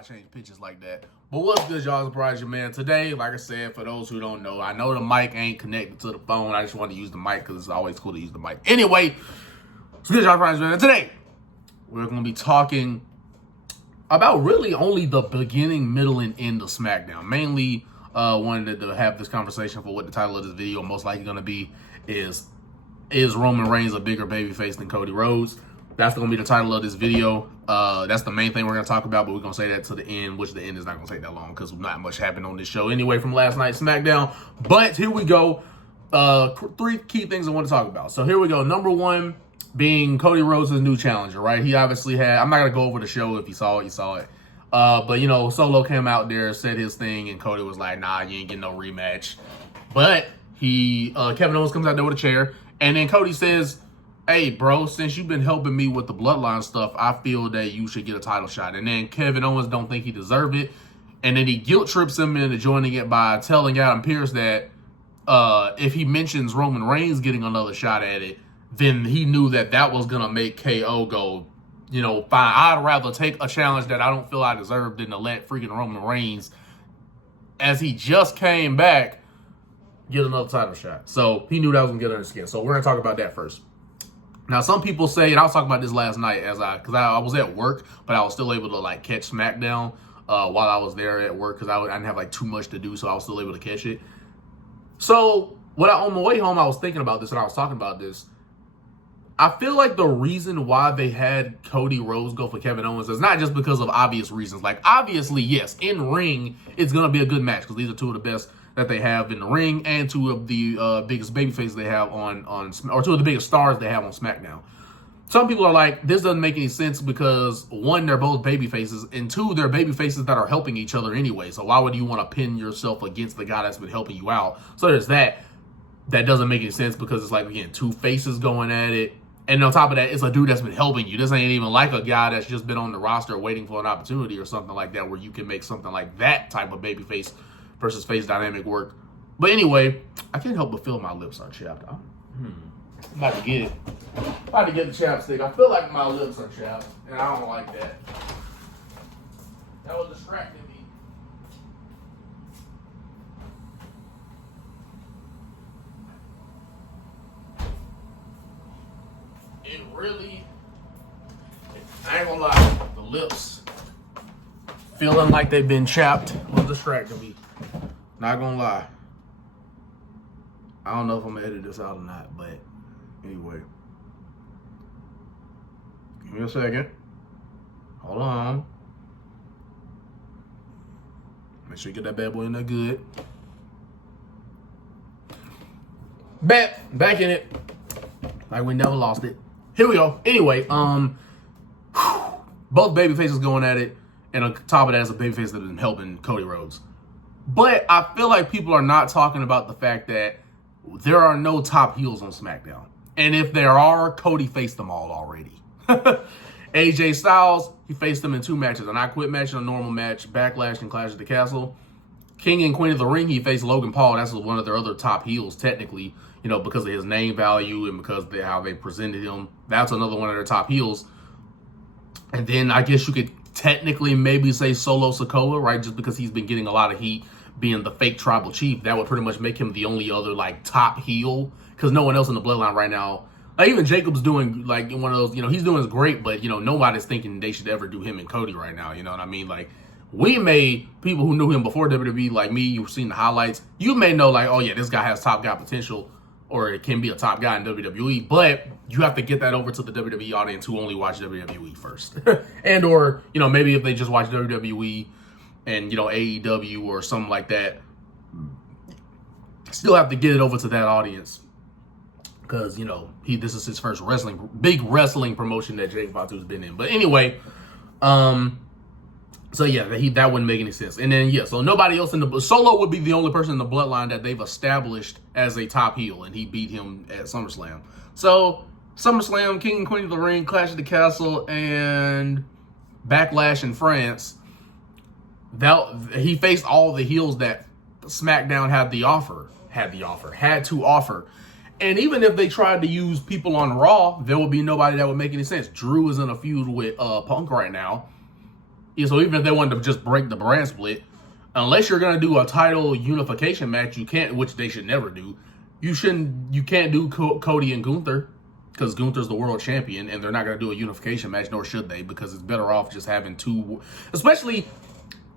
I change pitches like that. But what's good, y'all? Surprise your man. Today, like I said, for those who don't know, I know the mic ain't connected to the phone. I just want to use the mic because it's always cool to use the mic. Anyway, what's good, y'all? Surprise your man. Today, we're going to be talking about really only the beginning, middle, and end of SmackDown. Mainly wanted to have this conversation for what the title of this video most likely going to be is Roman Reigns a bigger babyface than Cody Rhodes? That's going to be the title of this video. That's the main thing we're going to talk about, but we're going to say that to the end, which the end is not going to take that long because not much happened on this show anyway from last night's SmackDown. But here we go. 3 key things I want to talk about. So here we go. Number 1 being Cody Rhodes' new challenger, right? He obviously had, I'm not going to go over the show. If you saw it, you saw it. But, you know, Solo came out there, said his thing, and Cody was like, nah, you ain't getting no rematch. But Kevin Owens comes out there with a chair, and then Cody says, hey, bro, since you've been helping me with the bloodline stuff, I feel that you should get a title shot. And then Kevin Owens don't think he deserved it. And then he guilt trips him into joining it by telling Adam Pearce that if he mentions Roman Reigns getting another shot at it, then he knew that that was going to make KO go, you know, fine. I'd rather take a challenge that I don't feel I deserve than to let freaking Roman Reigns, as he just came back, get another title shot. So he knew that was going to get under his skin. So we're going to talk about that first. Now, some people say, and I was talking about this last night because I was at work, but I was still able to like catch SmackDown while I was there at work because I didn't have like too much to do, so I was still able to catch it. So on my way home, I was thinking about this and I was talking about this. I feel like the reason why they had Cody Rhodes go for Kevin Owens is not just because of obvious reasons. Like, obviously, yes, in ring, it's going to be a good match because these are 2 of the best that they have in the ring and 2 of the biggest babyfaces they have or 2 of the biggest stars they have on SmackDown. Some people are like, this doesn't make any sense because 1, they're both babyfaces, and 2, they're babyfaces that are helping each other anyway. So why would you want to pin yourself against the guy that's been helping you out? So there's that. That doesn't make any sense because it's like, again, 2 faces going at it. And on top of that, it's a dude that's been helping you. This ain't even like a guy that's just been on the roster waiting for an opportunity or something like that where you can make something like that type of babyface versus face dynamic work. But anyway, I can't help but feel my lips are chapped. I'm about to get it. About to get the chapstick. I feel like my lips are chapped, and I don't like that. That was distracting me. It really, I ain't gonna lie, the lips feeling like they've been chapped was distracting me. Not gonna lie. I don't know if I'm gonna edit this out or not, but anyway. Give me a second. Hold on. Make sure you get that bad boy in there good. Back in it. Like we never lost it. Here we go. Anyway, both babyfaces going at it, and on top of that is a babyface that's been helping Cody Rhodes. But I feel like people are not talking about the fact that there are no top heels on SmackDown. And if there are, Cody faced them all already. AJ Styles, he faced them in 2 matches. An I Quit match and a normal match, Backlash and Clash of the Castle. King and Queen of the Ring, he faced Logan Paul. That's one of their other top heels, technically, you know, because of his name value and because of how they presented him. That's another one of their top heels. And then I guess you could technically maybe say Solo Sikoa, right? Just because he's been getting a lot of heat being the fake tribal chief. That would pretty much make him the only other, like, top heel. Because no one else in the bloodline right now, like, even Jacob's doing, like, one of those, you know, he's doing great, but, you know, nobody's thinking they should ever do him and Cody right now. You know what I mean? Like, we may, people who knew him before WWE, like me, you've seen the highlights. You may know, like, oh, yeah, this guy has top guy potential, or it can be a top guy in WWE, but you have to get that over to the WWE audience who only watch WWE first. And or, you know, maybe if they just watch WWE and, you know, AEW or something like that, still have to get it over to that audience. Because, you know, this is his first big wrestling promotion that Jake Fatu's been in. But anyway, so yeah, that wouldn't make any sense. And then, yeah, so nobody else Solo would be the only person in the bloodline that they've established as a top heel, and he beat him at SummerSlam. So, SummerSlam, King and Queen of the Ring, Clash of the Castle, and Backlash in France, he faced all the heels that SmackDown had to offer. And even if they tried to use people on Raw, there would be nobody that would make any sense. Drew is in a feud with Punk right now. Yeah, so even if they wanted to just break the brand split, unless you're gonna do a title unification match, you can't, which they should never do. You can't do Cody and Gunther because Gunther's the world champion, and they're not gonna do a unification match, nor should they, because it's better off just having two, especially.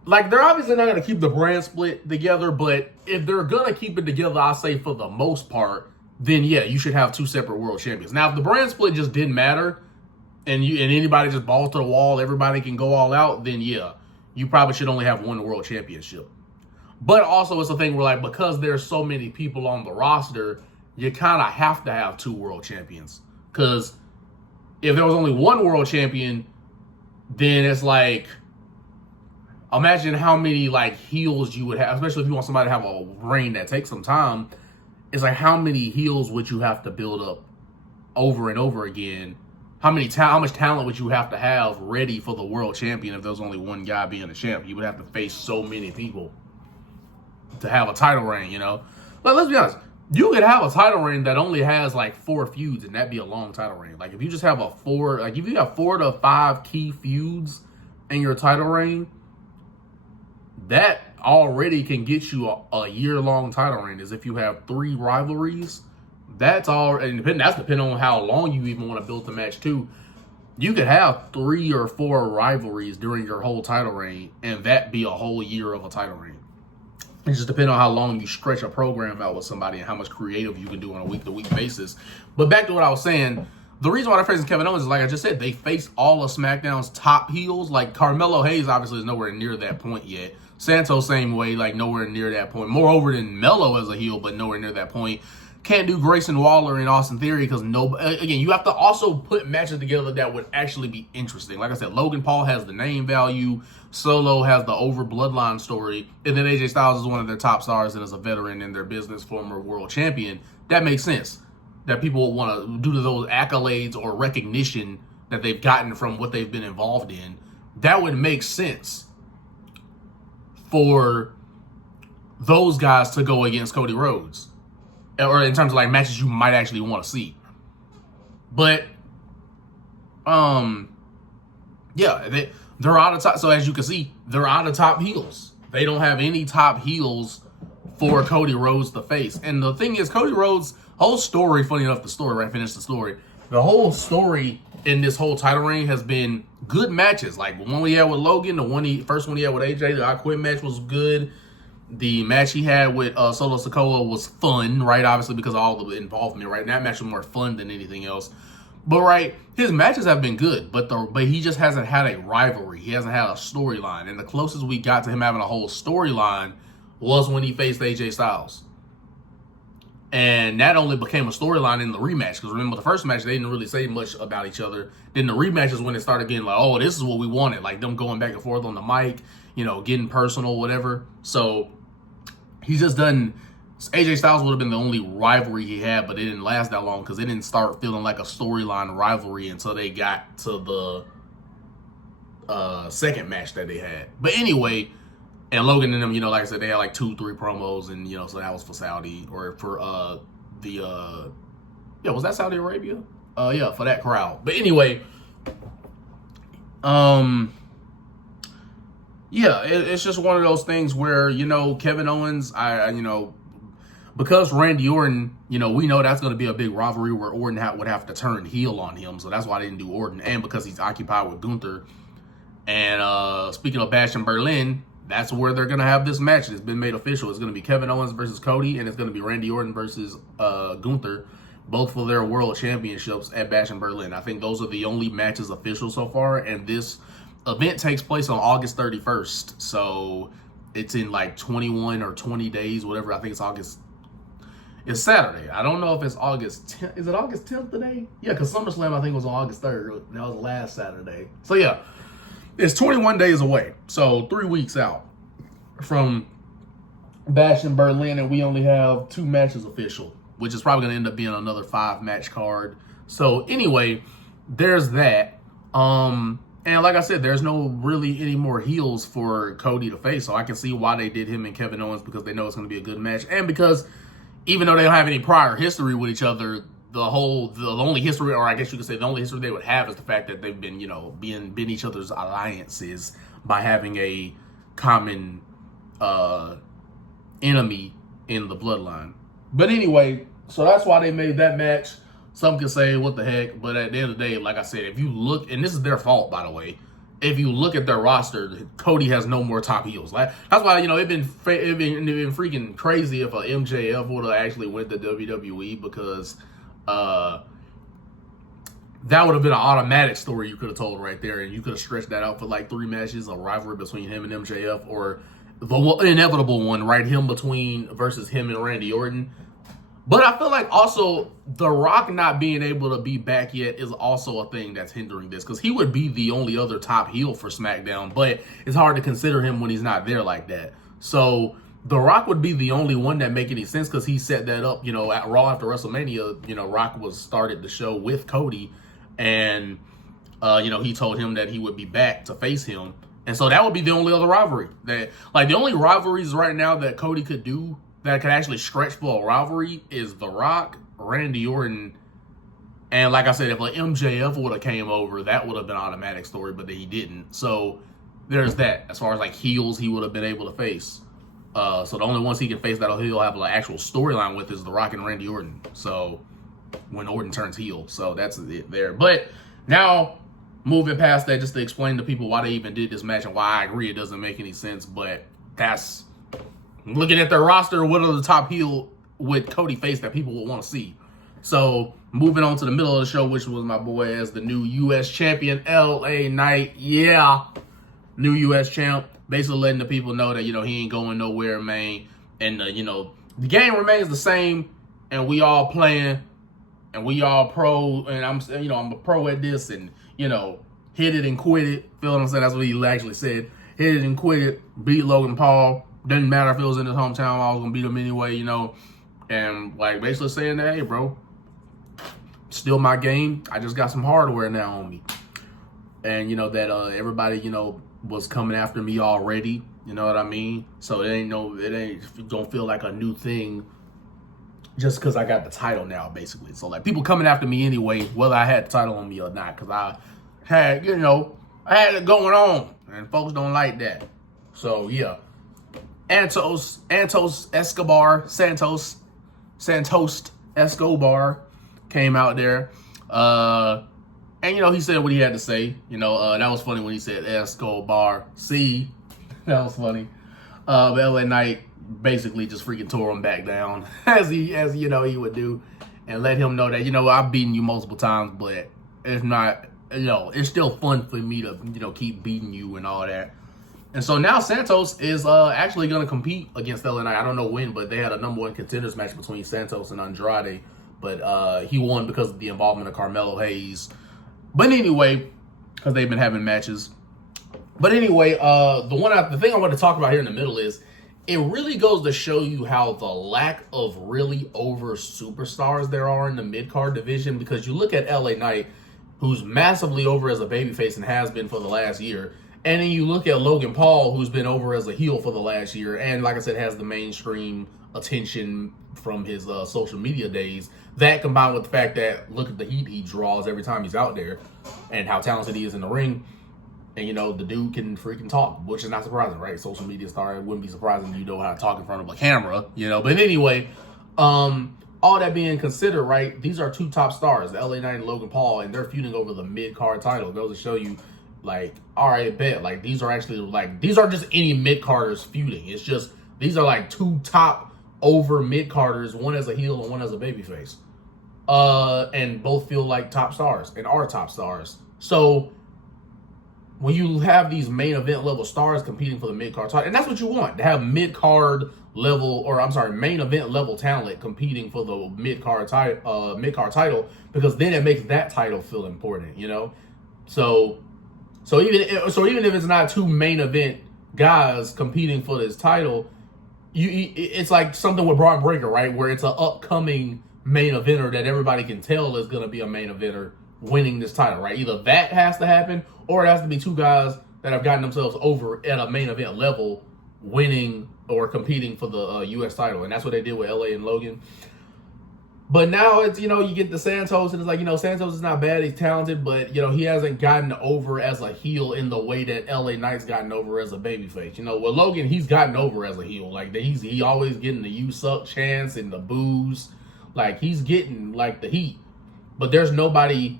Like, they're obviously not going to keep the brand split together, but if they're going to keep it together, I say for the most part, then yeah, you should have two separate world champions. Now, if the brand split just didn't matter, and anybody just balls to the wall, everybody can go all out, then yeah, you probably should only have one world championship. But also, it's a thing where, like, because there's so many people on the roster, you kind of have to have two world champions. Because if there was only one world champion, then it's like, imagine how many like heels you would have, especially if you want somebody to have a reign that takes some time. It's like, how many heels would you have to build up over and over again? How much talent would you have to have ready for the world champion if there was only one guy being a champ? You would have to face so many people to have a title reign, you know? But let's be honest, you could have a title reign that only has like 4 feuds, and that'd be a long title reign. Like, if you just have if you have 4 to 5 key feuds in your title reign, that already can get you a year-long title reign. Is if you have 3 rivalries. That's all, and that's depending on how long you even want to build the match too. You could have 3 or 4 rivalries during your whole title reign, and that be a whole year of a title reign. It just depends on how long you stretch a program out with somebody and how much creative you can do on a week-to-week basis. But back to what I was saying, the reason why they're facing Kevin Owens is, like I just said, they face all of SmackDown's top heels. Like, Carmelo Hayes obviously is nowhere near that point yet. Santos, same way, like nowhere near that point. Moreover than Melo as a heel, but nowhere near that point. Can't do Grayson Waller and Austin Theory because again, you have to also put matches together that would actually be interesting. Like I said, Logan Paul has the name value. Solo has the over bloodline story. And then AJ Styles is one of their top stars and is a veteran in their business, former world champion. That makes sense. That people would want to, due to those accolades or recognition that they've gotten from what they've been involved in, that would make sense for those guys to go against Cody Rhodes, or in terms of like matches you might actually want to see. But yeah, they're out of top. So as you can see, they're out of top heels. They don't have any top heels for Cody Rhodes to face. And the thing is, Cody Rhodes' whole story, funny enough, finish the story. The whole story in this whole title reign has been good matches. Like the one we had with Logan, first one he had with AJ, the I Quit match was good. The match he had with Solo Sikoa was fun, right? Obviously because of all the involvement, right? And that match was more fun than anything else. But right, his matches have been good, but he just hasn't had a rivalry. He hasn't had a storyline. And the closest we got to him having a whole storyline was when he faced AJ Styles. And that only became a storyline in the rematch. Because remember, the first match, they didn't really say much about each other. Then the rematch is when it started getting like, oh, this is what we wanted. Like them going back and forth on the mic, you know, getting personal, whatever. So he's just done. AJ Styles would have been the only rivalry he had, but it didn't last that long because it didn't start feeling like a storyline rivalry until they got to the second match that they had. But anyway, and Logan and them, you know, like I said, they had like 2-3 promos, and you know, so that was for Saudi or for was that Saudi Arabia? Yeah, for that crowd. But anyway, yeah, it's just one of those things where, you know, Kevin Owens, because Randy Orton, you know, we know that's going to be a big rivalry where Orton would have to turn heel on him. So that's why they didn't do Orton. And because he's occupied with Gunther. And speaking of Bash in Berlin, that's where they're going to have this match. It's been made official. It's going to be Kevin Owens versus Cody. And it's going to be Randy Orton versus Gunther. Both for their world championships at Bash in Berlin. I think those are the only matches official so far. And this event takes place on August 31st. So it's in like 21 or 20 days, whatever. I think it's Saturday. I don't know if it's August 10th. Is it August 10th today? Yeah, because SummerSlam, I think, was on August 3rd. That was last Saturday. So, yeah, it's 21 days away. So, 3 weeks out from Bash in Berlin, and we only have 2 matches official, which is probably going to end up being another 5-match card. So, anyway, there's that. And like I said, there's no really any more heels for Cody to face. So, I can see why they did him and Kevin Owens, because they know it's going to be a good match. And because even though they don't have any prior history with each other, the only history, or I guess you could say the only history they would have is the fact that they've been, you know, been each other's alliances by having a common enemy in the bloodline. But anyway, so that's why they made that match. Some can say, what the heck? But at the end of the day, like I said, if you look, and this is their fault, by the way, if you look at their roster, Cody has no more top heels. Like, that's why, it'd been freaking crazy if a MJF would have actually went to WWE, because that would have been an automatic story you could have told right there, and you could have stretched that out for like 3 matches, a rivalry between him and MJF, or the inevitable one, right? Versus him and Randy Orton. But I feel like also The Rock not being able to be back yet is also a thing that's hindering this, because he would be the only other top heel for SmackDown, but it's hard to consider him when he's not there like that. So The Rock would be the only one that make any sense, because he set that up, at Raw after WrestleMania. Rock started the show with Cody, and he told him that he would be back to face him. And so that would be the only other rivalry. The only rivalries right now that Cody could do that could actually stretch for a rivalry is The Rock, Randy Orton, and like I said, if like MJF would have came over, that would have been an automatic story, but he didn't. So there's that. As far as like heels, he would have been able to face. So the only ones he can face that he'll have an actual storyline with is The Rock and Randy Orton. So when Orton turns heel, so that's it there. But now, moving past that, just to explain to people why they even did this match and why I agree it doesn't make any sense, but that's looking at their roster, what are the top heel with Cody face that people would want to see? So moving on to the middle of the show, which was my boy as the new U.S. champion, LA Knight. Yeah, new U.S. champ. Basically letting the people know that, he ain't going nowhere, man. And, the game remains the same, and we all playing, and we all pro, and I'm a pro at this, and, hit it and quit it. Feel what I'm saying? That's what he actually said. Hit it and quit it. Beat Logan Paul. Didn't matter if it was in his hometown. I was going to beat him anyway, And, basically saying that, hey, bro, still my game. I just got some hardware now on me. And, that everybody, was coming after me already. You know what I mean? So it don't feel like a new thing just because I got the title now, basically. So, people coming after me anyway, whether I had the title on me or not, because I had, I had it going on. And folks don't like that. So, yeah. Santos Escobar came out there. And, he said what he had to say. That was funny when he said Escobar. See, that was funny. But LA Knight basically just freaking tore him back down as he would do, and let him know that, I've beaten you multiple times, but it's not, it's still fun for me to, keep beating you and all that. And so now Santos is actually going to compete against LA Knight. I don't know when, but they had a number 1 contenders match between Santos and Andrade. But he won because of the involvement of Carmelo Hayes. But anyway, because they've been having matches. But anyway, the thing I want to talk about here in the middle is, it really goes to show you how the lack of really over superstars there are in the mid-card division. Because you look at LA Knight, who's massively over as a babyface and has been for the last year. And then you look at Logan Paul, who's been over as a heel for the last year, and like I said, has the mainstream attention from his social media days. That combined with the fact that, look at the heat he draws every time he's out there, and how talented he is in the ring. And, the dude can freaking talk, which is not surprising, right? Social media star, it wouldn't be surprising how to talk in front of a camera, But anyway, all that being considered, right, these are 2 top stars, the LA Knight and Logan Paul, and they're feuding over the mid-card title. It goes to show you, all right, bet. These are actually, these are just any mid-carders feuding. It's just, these are 2 top over mid-carders, one as a heel and one as a babyface. And both feel like top stars and are top stars. So when you have these main event level stars competing for the mid-card title, and that's what you want, to have mid-card level, main event level talent competing for the mid-card title, because then it makes that title feel important, So even if it's not 2 main event guys competing for this title, it's like something with Braun Breaker, right? Where it's an upcoming main eventer that everybody can tell is going to be a main eventer winning this title, right? Either that has to happen, or it has to be 2 guys that have gotten themselves over at a main event level winning or competing for the U.S. title. And that's what they did with LA and Logan. But now it's, you get the Santos, and it's like, Santos is not bad. He's talented, but, he hasn't gotten over as a heel in the way that LA Knight's gotten over as a babyface. With Logan, he's gotten over as a heel. Like, he always getting the "you suck" chants and the boos. Like, he's getting, like, the heat. But there's nobody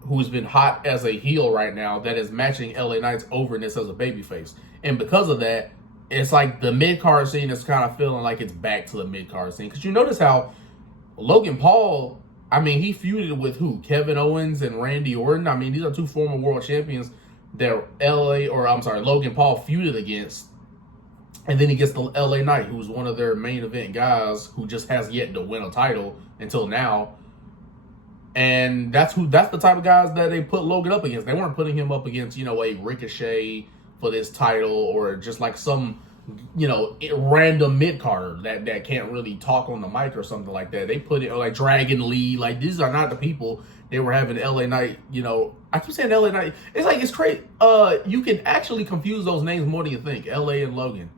who's been hot as a heel right now that is matching LA Knight's overness as a babyface. And because of that, it's like the mid-card scene is kind of feeling like it's back to the mid-card scene. Because you notice how Logan Paul, he feuded with who? Kevin Owens and Randy Orton. These are two former world champions that Logan Paul feuded against. And then he gets the LA Knight, who's one of their main event guys who just has yet to win a title until now. And that's the type of guys that they put Logan up against. They weren't putting him up against, a Ricochet for this title, or just like some, random mid-carder that can't really talk on the mic or something like that. They put it like Dragon Lee. Like, these are not the people they were having LA Knight, I keep saying LA Knight. It's like, it's crazy. You can actually confuse those names more than you think, LA and Logan.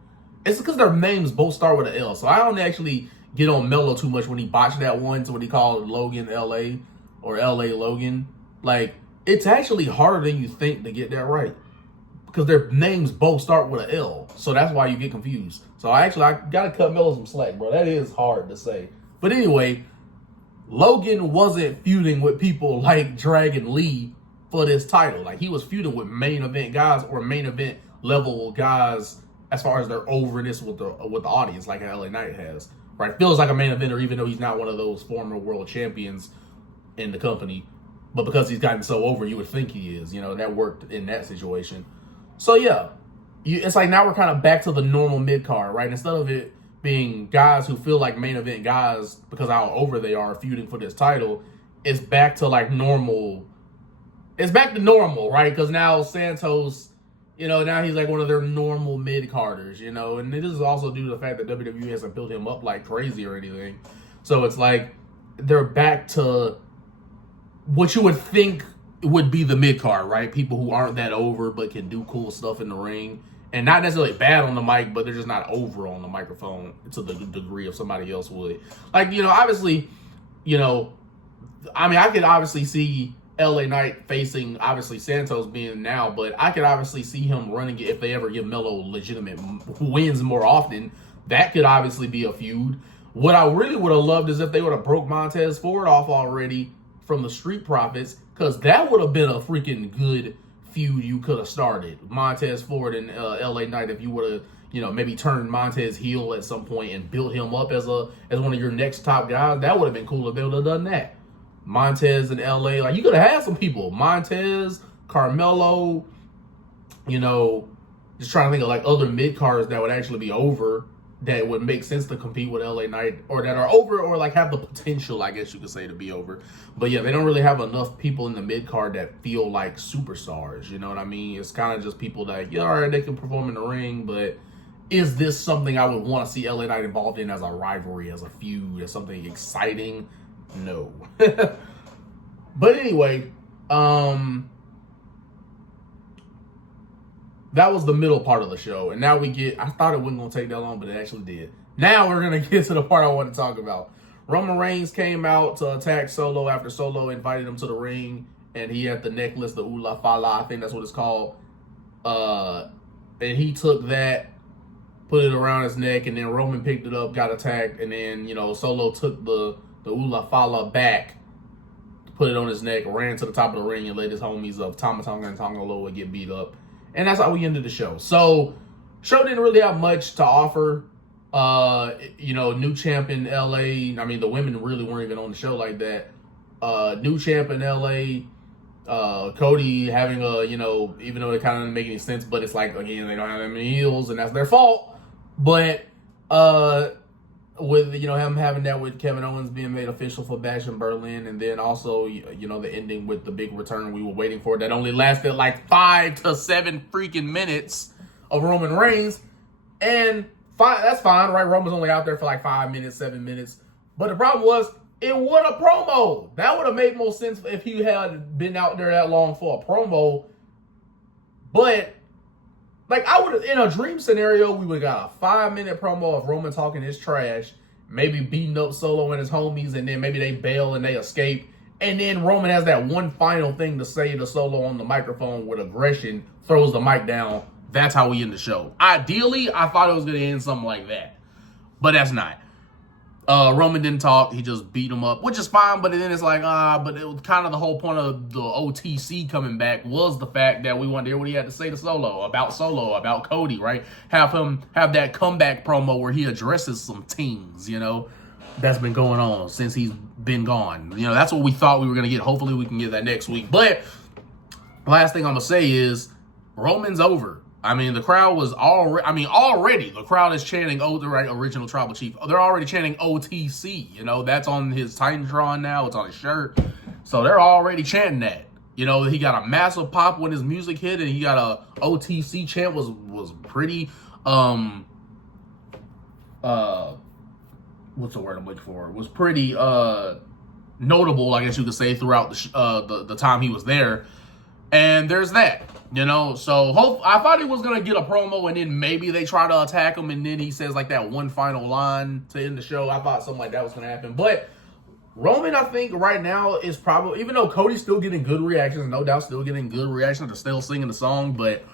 It's because their names both start with an L. So I don't actually get on Mello too much when he botched that one to when he called Logan LA or LA Logan. Like, it's actually harder than you think to get that right, because their names both start with an L. So that's why you get confused. So I got to cut Mello some slack, bro. That is hard to say. But anyway, Logan wasn't feuding with people like Dragon Lee for this title. Like, he was feuding with main event guys or main event level guys as far as their overness with the audience, like LA Knight has. Right? Feels like a main eventer, even though he's not one of those former world champions in the company. But because he's gotten so over, you would think he is. That worked in that situation. So yeah, it's like now we're kind of back to the normal mid-card, right? Instead of it being guys who feel like main event guys because of how over they are feuding for this title, it's back to like normal. It's back to normal, right? Because now Santos, now he's like one of their normal mid-carders, and it is also due to the fact that WWE hasn't built him up like crazy or anything. So it's like they're back to what you would think would be the mid-card, right? People who aren't that over but can do cool stuff in the ring. And not necessarily bad on the mic, but they're just not over on the microphone to the degree of somebody else would. Like, obviously, I could obviously see LA Knight facing, obviously, Santos being now, but I could obviously see him running it if they ever give Melo legitimate wins more often. That could obviously be a feud. What I really would have loved is if they would have broke Montez Ford off already from the Street Profits, because that would have been a freaking good feud you could have started. Montez Ford and LA Knight, if you would have, maybe turned Montez heel at some point and built him up as one of your next top guys, that would have been cool if they would have done that. Montez and LA, like, you could have had some people. Montez, Carmelo, just trying to think of like other mid-carders that would actually be over, that would make sense to compete with LA Knight, or that are over, or like have the potential, I guess you could say, to be over. But yeah, they don't really have enough people in the mid-card that feel like superstars, you know what I mean? It's kind of just people that, all right, they can perform in the ring, but is this something I would want to see LA Knight involved in as a rivalry, as a feud, as something exciting? No. But anyway, that was the middle part of the show. And now I thought it wasn't going to take that long, but it actually did. Now we're going to get to the part I want to talk about. Roman Reigns came out to attack Solo after Solo invited him to the ring. And he had the necklace, the Ula Fala, I think that's what it's called. And he took that, put it around his neck, and then Roman picked it up, got attacked. And then, Solo took the Ula Fala back, put it on his neck, ran to the top of the ring, and let his homies of Tama Tonga and Tonga Loa get beat up. And that's how we ended the show. So, show didn't really have much to offer. New champ in LA. The women really weren't even on the show like that. New champ in LA. Cody having even though it kind of didn't make any sense, but it's like, again, they don't have that many heels, and that's their fault. But, with, him having that with Kevin Owens being made official for Bash in Berlin, and then also, the ending with the big return we were waiting for that only lasted like 5 to 7 freaking minutes of Roman Reigns. And that's fine, right? Roman's only out there for like 5 minutes, 7 minutes. But the problem was, it was a promo. That would have made more sense if he had been out there that long for a promo. But, like, I would have, in a dream scenario, we would have got a 5-minute promo of Roman talking his trash, maybe beating up Solo and his homies, and then maybe they bail and they escape. And then Roman has that one final thing to say to Solo on the microphone with aggression, throws the mic down. That's how we end the show. Ideally, I thought it was going to end something like that. But that's not. Roman didn't talk. He just beat him up, which is fine. But then it's like, but it was kind of the whole point of the OTC coming back was the fact that we wanted to hear what he had to say to Solo, about Cody, right? Have that comeback promo where he addresses some things, that's been going on since he's been gone. That's what we thought we were going to get. Hopefully we can get that next week. But last thing I'm going to say is Roman's over. I mean, the crowd was already the crowd is chanting, the original tribal chief. They're already chanting OTC. That's on his Titantron now. It's on his shirt. So they're already chanting that. He got a massive pop when his music hit, and he got a OTC chant was pretty, what's the word I'm looking for? It was pretty, notable, I guess you could say, throughout the time he was there. And there's that. So I thought he was going to get a promo and then maybe they try to attack him and then he says like that one final line to end the show. I thought something like that was going to happen. But Roman, I think right now is probably, even though Cody's still getting good reactions, no doubt still getting good reactions, they're still singing the song. But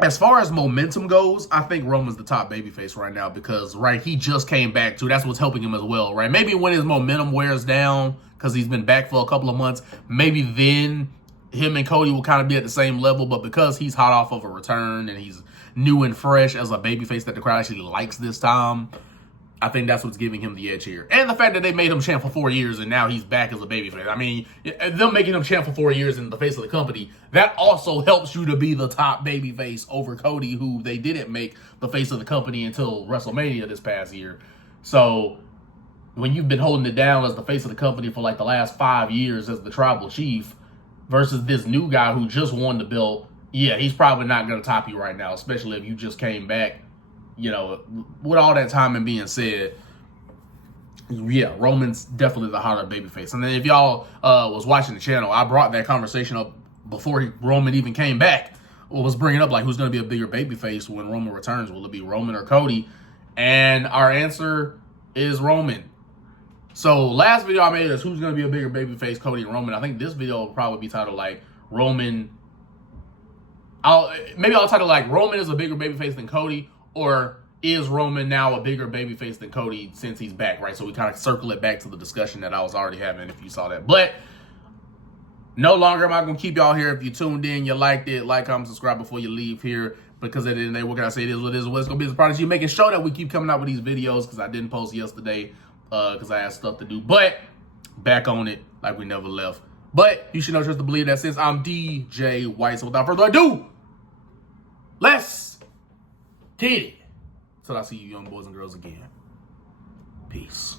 as far as momentum goes, I think Roman's the top babyface right now because, he just came back too. That's what's helping him as well, right? Maybe when his momentum wears down because he's been back for a couple of months, maybe then him and Cody will kind of be at the same level, but because he's hot off of a return and he's new and fresh as a babyface that the crowd actually likes this time, I think that's what's giving him the edge here. And the fact that they made him champ for 4 years and now he's back as a babyface. I mean, them making him champ for 4 years in the face of the company, that also helps you to be the top babyface over Cody, who they didn't make the face of the company until WrestleMania this past year. So when you've been holding it down as the face of the company for like the last 5 years as the tribal chief, versus this new guy who just won the belt, yeah, he's probably not going to top you right now, especially if you just came back, with all that time and being said, yeah, Roman's definitely the hotter babyface. And then if y'all was watching the channel, I brought that conversation up before Roman even came back. Was bringing up like who's going to be a bigger babyface when Roman returns. Will it be Roman or Cody? And our answer is Roman. So last video I made is who's going to be a bigger babyface, Cody and Roman. I think this video will probably be titled like Roman. I'll title like Roman is a bigger babyface than Cody, or is Roman now a bigger babyface than Cody since he's back, right? So we kind of circle it back to the discussion that I was already having if you saw that. But no longer am I going to keep y'all here. If you tuned in, you liked it, like, comment, subscribe before you leave here. Because at the end of the day, what can I say? It is what it is. What's going to be the prodigy, making sure that we keep coming out with these videos because I didn't post yesterday because I had stuff to do. But back on it like we never left. But you should know, trust to believe that since I'm DJ White. So without further ado, let's get it. Till I see you young boys and girls again. Peace.